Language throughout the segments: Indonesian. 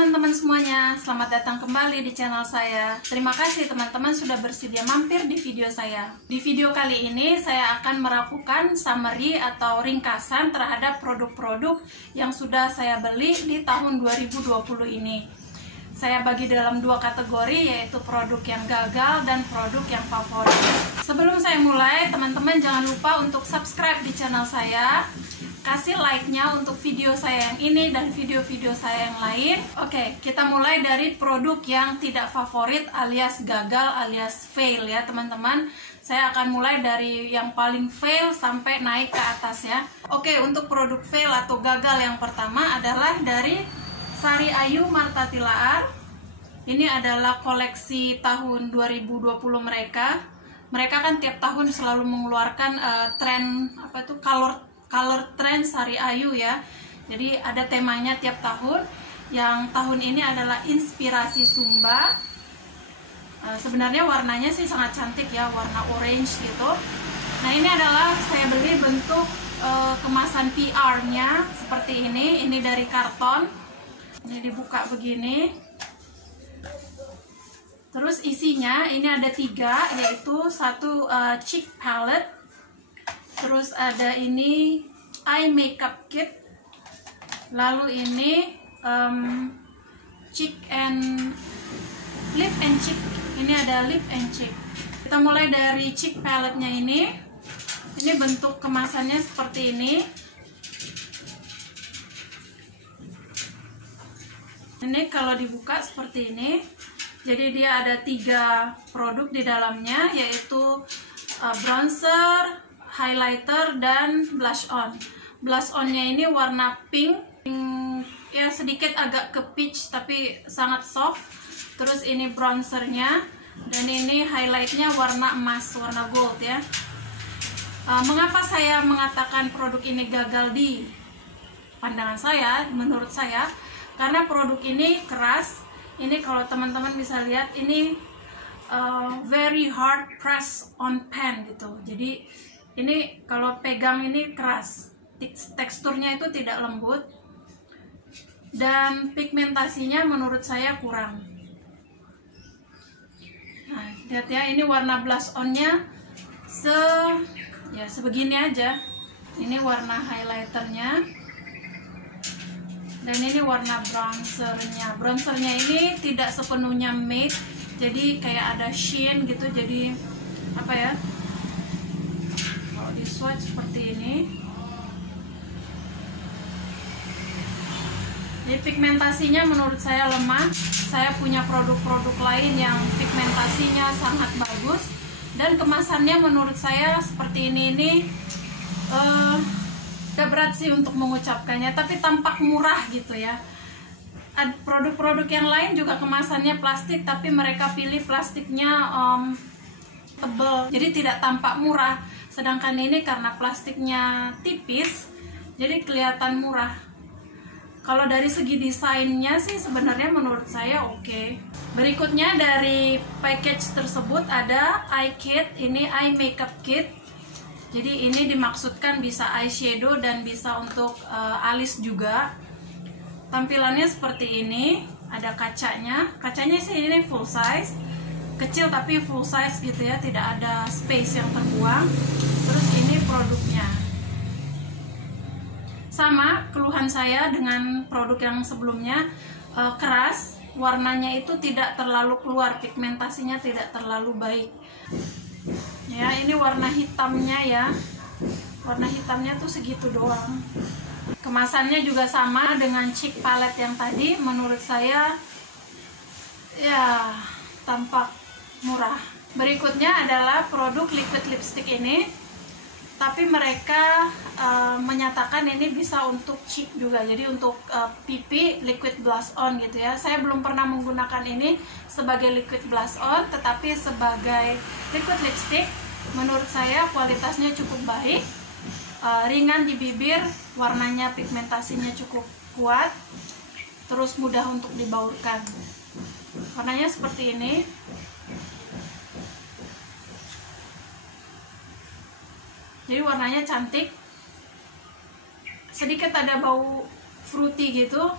teman-teman semuanya, selamat datang kembali di channel saya. Terima kasih teman-teman sudah bersedia mampir di video saya. Di video kali ini saya akan melakukan summary atau ringkasan terhadap produk-produk yang sudah saya beli di tahun 2020 ini. Saya bagi dalam dua kategori, yaitu produk yang gagal dan produk yang favorit. Sebelum saya mulai, teman-teman jangan lupa untuk subscribe di channel saya, kasih like-nya untuk video saya yang ini dan video-video saya yang lain. Oke, kita mulai dari produk yang tidak favorit alias gagal alias fail ya teman-teman. Saya akan mulai dari yang paling fail sampai naik ke atas ya. Oke, untuk produk fail atau gagal yang pertama adalah dari Sari Ayu Martha Tilaar. Ini adalah koleksi tahun 2020 mereka. Mereka kan tiap tahun selalu mengeluarkan tren apa tuh color trend Sari Ayu ya. Jadi ada temanya tiap tahun. Yang tahun ini adalah inspirasi Sumba. Sebenarnya warnanya sih sangat cantik ya, warna orange gitu. Nah ini adalah saya beli bentuk kemasan PR-nya seperti ini. Ini dari karton. Ini dibuka begini. Terus isinya ini ada 3, yaitu satu cheek palette. Terus ada ini eye makeup kit. Lalu ini lip and cheek. Ini ada lip and cheek. Kita mulai dari cheek palette-nya ini. Ini bentuk kemasannya seperti ini. Ini kalau dibuka seperti ini. Jadi dia ada 3 produk di dalamnya, yaitu bronzer, highlighter, dan blush on. Blush onnya ini warna pink, ya sedikit agak ke peach tapi sangat soft. Terus ini bronzernya, dan ini highlightnya warna emas, warna gold ya. Mengapa saya mengatakan produk ini gagal di pandangan saya, menurut saya? Karena produk ini keras. Ini kalau teman-teman bisa lihat, ini very hard press on pen gitu. Jadi ini kalau pegang ini keras, teksturnya itu tidak lembut, dan pigmentasinya menurut saya kurang. Nah, lihat ya, ini warna blush onnya sebegini aja. Ini warna highlighternya, dan ini warna bronzernya. Bronzernya ini tidak sepenuhnya matte, jadi kayak ada sheen gitu. Jadi apa ya? Di swatch seperti ini. Jadi pigmentasinya menurut saya lemah. Saya punya produk-produk lain yang pigmentasinya sangat bagus, dan kemasannya menurut saya seperti ini gak berat sih untuk mengucapkannya, tapi tampak murah gitu ya. Produk-produk yang lain juga kemasannya plastik, tapi mereka pilih plastiknya tebal, jadi tidak tampak murah. Sedangkan ini karena plastiknya tipis, jadi kelihatan murah. Kalau dari segi desainnya sih sebenarnya menurut saya oke. Berikutnya dari package tersebut ada eye kit. Ini eye makeup kit. Jadi ini dimaksudkan bisa eyeshadow dan bisa untuk alis juga. Tampilannya seperti ini. Ada kacanya. Kacanya sih ini full size. Kecil tapi full size gitu ya, tidak ada space yang terbuang. Terus ini produknya. Sama keluhan saya dengan produk yang sebelumnya, keras, warnanya itu tidak terlalu keluar, pigmentasinya tidak terlalu baik. Ya, ini warna hitamnya ya. Warna hitamnya tuh segitu doang. Kemasannya juga sama dengan cheek palette yang tadi. Menurut saya ya tampak murah. Berikutnya adalah produk liquid lipstick ini, tapi mereka menyatakan ini bisa untuk cheek juga, jadi untuk pipi liquid blush on gitu ya. Saya belum pernah menggunakan ini sebagai liquid blush on, tetapi sebagai liquid lipstick menurut saya kualitasnya cukup baik, ringan di bibir, warnanya pigmentasinya cukup kuat, terus mudah untuk dibaurkan. Warnanya seperti ini. Jadi warnanya cantik, sedikit ada bau fruity gitu.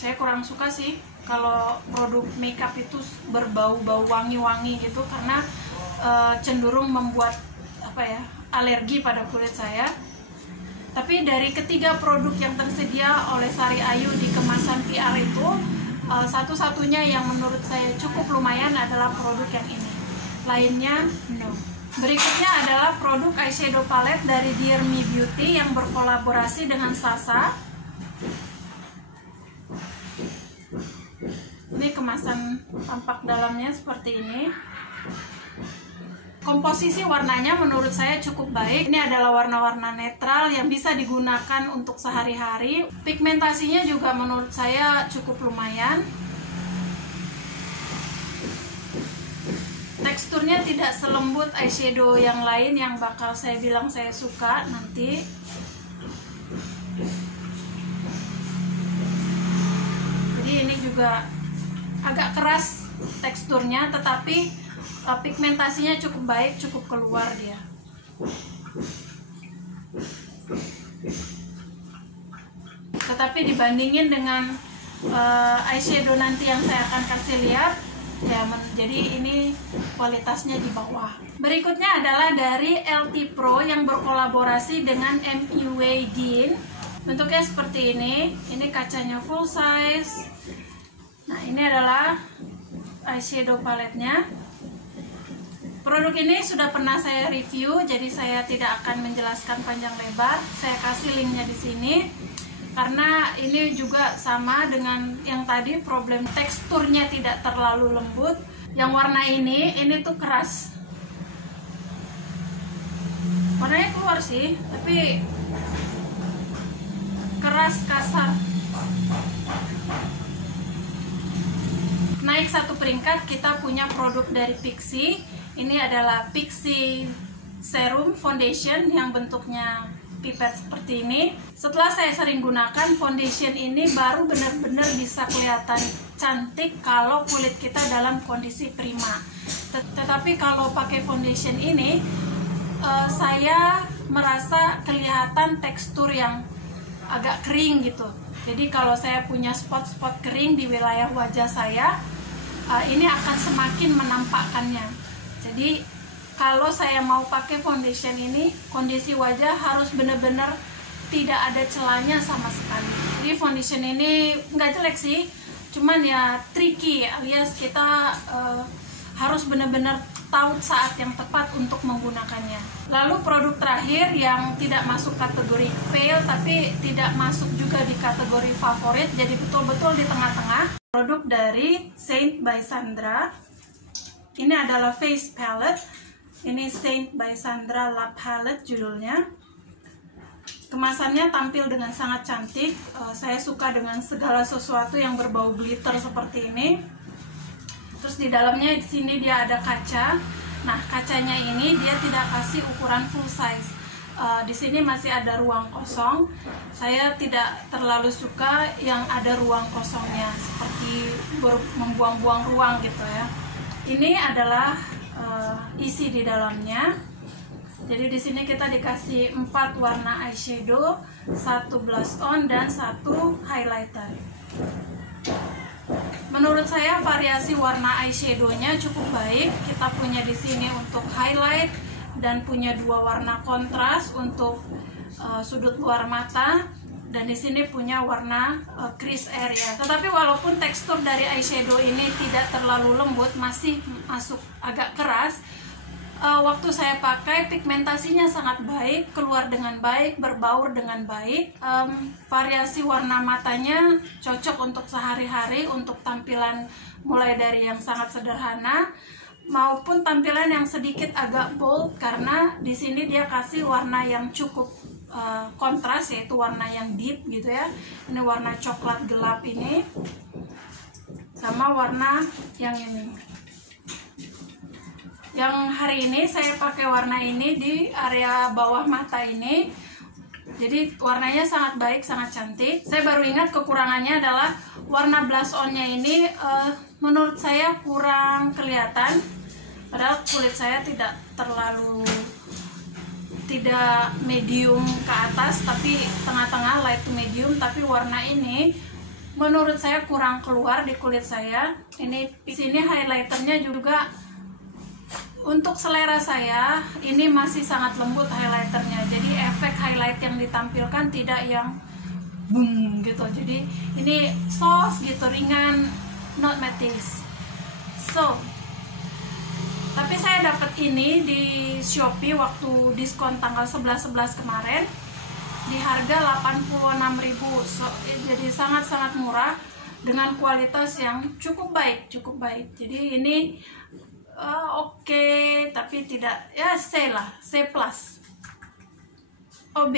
Saya kurang suka sih kalau produk makeup itu berbau-bau wangi-wangi gitu, karena cenderung membuat alergi pada kulit saya. Tapi dari ketiga produk yang tersedia oleh Sari Ayu di kemasan PR itu, satu-satunya yang menurut saya cukup lumayan adalah produk yang ini. Lainnya no. Berikutnya adalah produk eyeshadow palette dari Dear Me Beauty yang berkolaborasi dengan Sasa. Ini kemasan tampak dalamnya seperti ini. Komposisi warnanya menurut saya cukup baik. Ini adalah warna-warna netral yang bisa digunakan untuk sehari-hari. Pigmentasinya juga menurut saya cukup lumayan. Teksturnya tidak selembut eyeshadow yang lain yang bakal saya bilang saya suka nanti. Jadi ini juga agak keras teksturnya, tetapi pigmentasinya cukup baik, cukup keluar dia. Tetapi dibandingin dengan eyeshadow nanti yang saya akan kasih lihat, ya, jadi ini kualitasnya di bawah. Berikutnya adalah dari LT Pro yang berkolaborasi dengan MUA Dean. Bentuknya seperti ini. Ini kacanya full size. Nah, ini adalah eyeshadow paletnya. Produk ini sudah pernah saya review, jadi saya tidak akan menjelaskan panjang lebar. Saya kasih linknya di sini. Karena ini juga sama dengan yang tadi, problem teksturnya tidak terlalu lembut. Yang warna ini tuh keras. Warnanya keluar sih, tapi keras, kasar. Naik satu peringkat, kita punya produk dari Pixi. Ini adalah Pixi Serum Foundation yang bentuknya pipet seperti ini. Setelah saya sering gunakan, foundation ini baru benar-benar bisa kelihatan cantik kalau kulit kita dalam kondisi prima. Tetapi kalau pakai foundation ini, saya merasa kelihatan tekstur yang agak kering gitu. Jadi kalau saya punya spot-spot kering di wilayah wajah saya, ini akan semakin menampakkannya. Jadi kalau saya mau pakai foundation ini, kondisi wajah harus benar-benar tidak ada celahnya sama sekali. Jadi foundation ini nggak jelek sih, cuman ya tricky, alias kita harus benar-benar tahu saat yang tepat untuk menggunakannya. Lalu produk terakhir yang tidak masuk kategori fail, tapi tidak masuk juga di kategori favorit, jadi betul-betul di tengah-tengah. Produk dari Saint by Sandra. Ini adalah face palette. Ini Saint by Sandra Lab Palette judulnya. Kemasannya tampil dengan sangat cantik. Saya suka dengan segala sesuatu yang berbau glitter seperti ini. Terus di dalamnya di sini dia ada kaca. Nah, kacanya ini dia tidak kasih ukuran full size. Di sini masih ada ruang kosong. Saya tidak terlalu suka yang ada ruang kosongnya, seperti membuang-buang ruang gitu ya. Ini adalah isi di dalamnya. Jadi di sini kita dikasih 4 warna eyeshadow, 1 blush on dan 1 highlighter. Menurut saya variasi warna eyeshadow-nya cukup baik. Kita punya di sini untuk highlight dan punya 2 warna kontras untuk sudut luar mata, dan di sini punya warna crease area. Tetapi walaupun tekstur dari eyeshadow ini tidak terlalu lembut, masih masuk agak keras, waktu saya pakai pigmentasinya sangat baik, keluar dengan baik, berbaur dengan baik. Variasi warna matanya cocok untuk sehari-hari, untuk tampilan mulai dari yang sangat sederhana maupun tampilan yang sedikit agak bold, karena di sini dia kasih warna yang cukup kontras, yaitu warna yang deep gitu ya. Ini warna coklat gelap ini sama warna yang ini. Yang hari ini saya pakai warna ini di area bawah mata ini. Jadi warnanya sangat baik, sangat cantik. Saya baru ingat kekurangannya adalah warna blush on-nya ini menurut saya kurang kelihatan. Padahal kulit saya tidak medium ke atas, tapi tengah-tengah, light to medium. Tapi warna ini menurut saya kurang keluar di kulit saya. Ini di sini highlighternya juga untuk selera saya ini masih sangat lembut highlighternya. Jadi efek highlight yang ditampilkan tidak yang boom gitu. Jadi ini soft gitu, ringan, not matte. So, tapi saya dapat ini di Shopee waktu diskon tanggal 11/11 kemarin di harga 86.000. So, jadi sangat-sangat murah dengan kualitas yang cukup baik. Jadi ini oke, tapi tidak ya C lah, C+. Oh, B.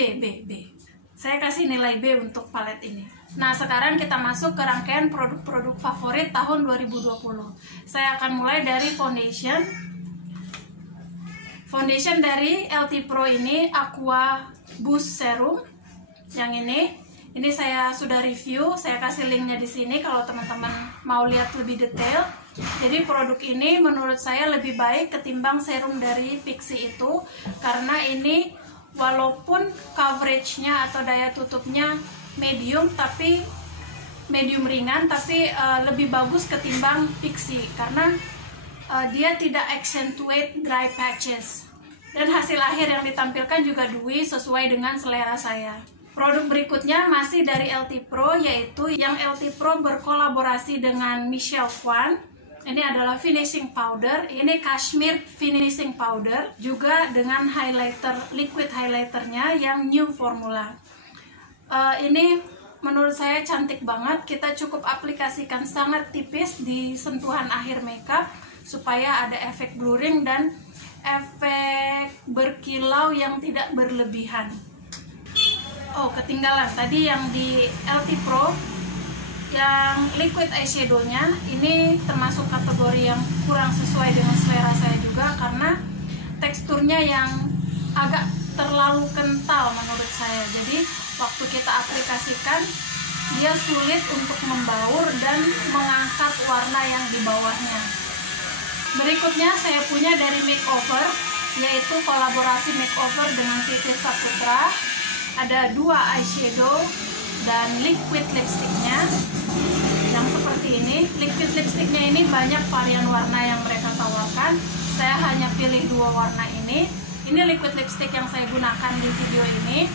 Saya kasih nilai B untuk palet ini. Nah, sekarang kita masuk ke rangkaian produk-produk favorit tahun 2020. Saya akan mulai dari foundation. Foundation dari LT Pro ini Aqua Boost Serum. Yang ini saya sudah review, saya kasih linknya di sini kalau teman-teman mau lihat lebih detail. Jadi produk ini menurut saya lebih baik ketimbang serum dari Pixi itu, karena ini walaupun coveragenya atau daya tutupnya medium ringan, tapi lebih bagus ketimbang Pixi karena dia tidak accentuate dry patches, dan hasil akhir yang ditampilkan juga dewy sesuai dengan selera saya. Produk berikutnya masih dari LT Pro, yaitu yang LT Pro berkolaborasi dengan Michelle Kwan. Ini adalah finishing powder, ini cashmere finishing powder, juga dengan highlighter, liquid highlighternya yang new formula. Ini menurut saya cantik banget. Kita cukup aplikasikan sangat tipis di sentuhan akhir makeup supaya ada efek blurring dan efek berkilau yang tidak berlebihan. Oh, ketinggalan tadi yang di LT Pro yang liquid eyeshadownya ini termasuk kategori yang kurang sesuai dengan selera saya juga, karena teksturnya yang agak terlalu kental menurut saya. Jadi waktu kita aplikasikan dia sulit untuk membaur dan mengangkat warna yang di bawahnya. Berikutnya saya punya dari Makeover, yaitu kolaborasi Makeover dengan Titi Saputra. Ada 2 eyeshadow dan liquid lipsticknya yang seperti ini. Liquid lipsticknya ini banyak varian warna yang mereka tawarkan. Saya hanya pilih 2 warna ini. Ini liquid lipstick yang saya gunakan di video ini.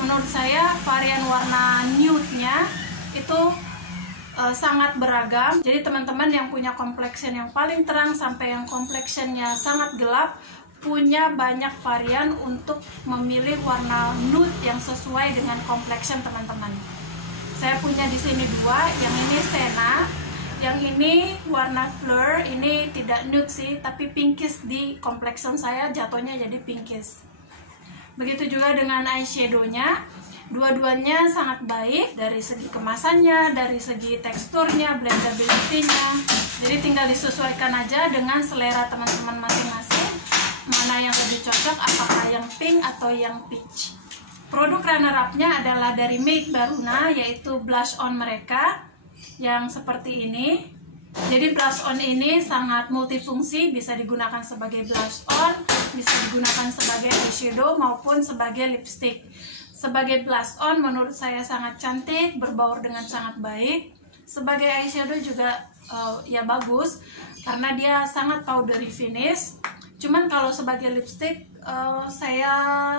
Menurut saya varian warna nude-nya itu sangat beragam. Jadi teman-teman yang punya complexion yang paling terang sampai yang complexionnya sangat gelap punya banyak varian untuk memilih warna nude yang sesuai dengan complexion teman-teman. Saya punya di sini 2, yang ini Senna, yang ini warna Fleur. Ini tidak nude sih, tapi pinkish di complexion saya, jatuhnya jadi pinkish. Begitu juga dengan eyeshadownya, dua-duanya sangat baik dari segi kemasannya, dari segi teksturnya, blendability-nya. Jadi tinggal disesuaikan aja dengan selera teman-teman masing-masing, mana yang lebih cocok, apakah yang pink atau yang peach. Produk runner-up-nya adalah dari Make Baruna, yaitu blush on mereka yang seperti ini. Jadi blush on ini sangat multifungsi, bisa digunakan sebagai blush on, bisa digunakan sebagai eyeshadow maupun sebagai lipstick. Sebagai blush on menurut saya sangat cantik, berbaur dengan sangat baik. Sebagai eyeshadow juga ya bagus karena dia sangat powdery finish. Cuman kalau sebagai lipstick saya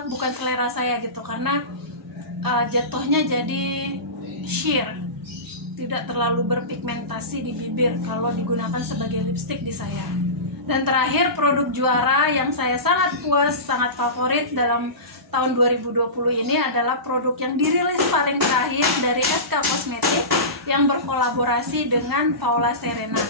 bukan selera saya gitu, karena jatuhnya jadi sheer, tidak terlalu berpigmentasi di bibir kalau digunakan sebagai lipstick di saya. Dan terakhir, produk juara yang saya sangat puas, sangat favorit dalam tahun 2020 ini adalah produk yang dirilis paling terakhir dari SK Cosmetics yang berkolaborasi dengan Paula Serena.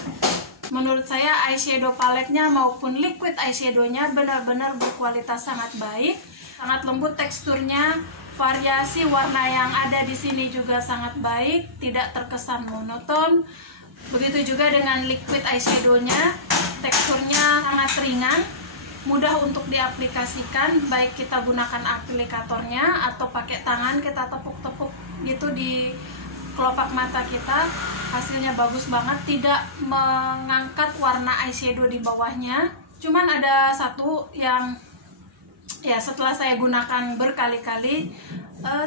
Menurut saya eyeshadow paletnya maupun liquid eyeshadownya benar-benar berkualitas sangat baik, sangat lembut teksturnya, variasi warna yang ada di sini juga sangat baik, tidak terkesan monoton. Begitu juga dengan liquid eyeshadownya, teksturnya sangat ringan, mudah untuk diaplikasikan, baik kita gunakan aplikatornya atau pakai tangan kita tepuk-tepuk gitu di kelopak mata kita. Hasilnya bagus banget, tidak mengangkat warna eyeshadow di bawahnya. Cuman ada satu yang ya setelah saya gunakan berkali-kali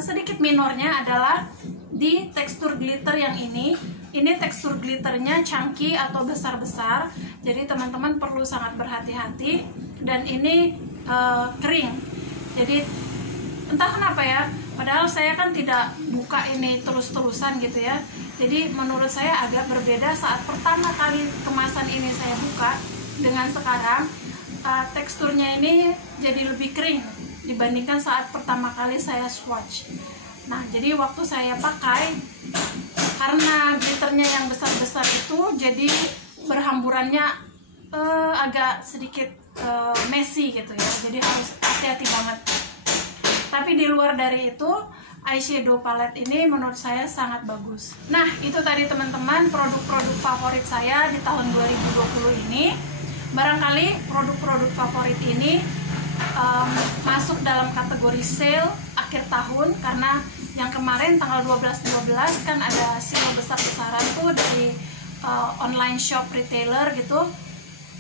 sedikit minornya adalah di tekstur glitter yang ini. Ini tekstur glitternya chunky atau besar-besar, jadi teman-teman perlu sangat berhati-hati. Dan ini kering, jadi entah kenapa ya, padahal saya kan tidak buka ini terus-terusan gitu ya. Jadi menurut saya agak berbeda saat pertama kali kemasan ini saya buka dengan sekarang. Teksturnya ini jadi lebih kering dibandingkan saat pertama kali saya swatch. Nah, jadi waktu saya pakai, karena glitternya yang besar-besar itu, jadi berhamburannya agak sedikit messy gitu ya. Jadi harus hati-hati banget. Tapi di luar dari itu, eyeshadow palette ini menurut saya sangat bagus. Nah, itu tadi teman-teman produk-produk favorit saya di tahun 2020 ini. Barangkali produk-produk favorit ini masuk dalam kategori sale akhir tahun, karena yang kemarin tanggal 12/12 kan ada sale besar-besaran tuh dari online shop retailer gitu.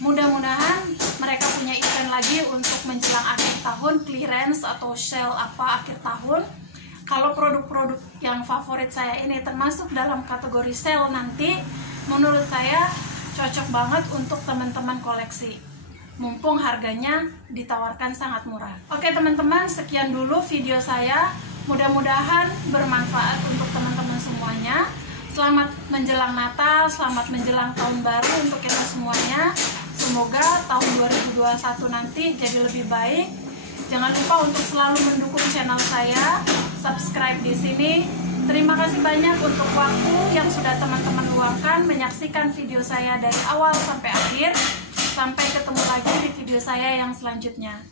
Mudah-mudahan mereka punya event lagi untuk menjelang akhir tahun, clearance atau sale apa akhir tahun. Kalau produk-produk yang favorit saya ini termasuk dalam kategori sale nanti, menurut saya cocok banget untuk teman-teman koleksi. Mumpung harganya ditawarkan sangat murah. Oke teman-teman, sekian dulu video saya. Mudah-mudahan bermanfaat untuk teman-teman semuanya. Selamat menjelang Natal, selamat menjelang tahun baru untuk kita semuanya. Semoga tahun 2021 nanti jadi lebih baik. Jangan lupa untuk selalu mendukung channel saya, subscribe di sini. Terima kasih banyak untuk waktu yang sudah teman-teman luangkan menyaksikan video saya dari awal sampai akhir. Sampai ketemu lagi di video saya yang selanjutnya.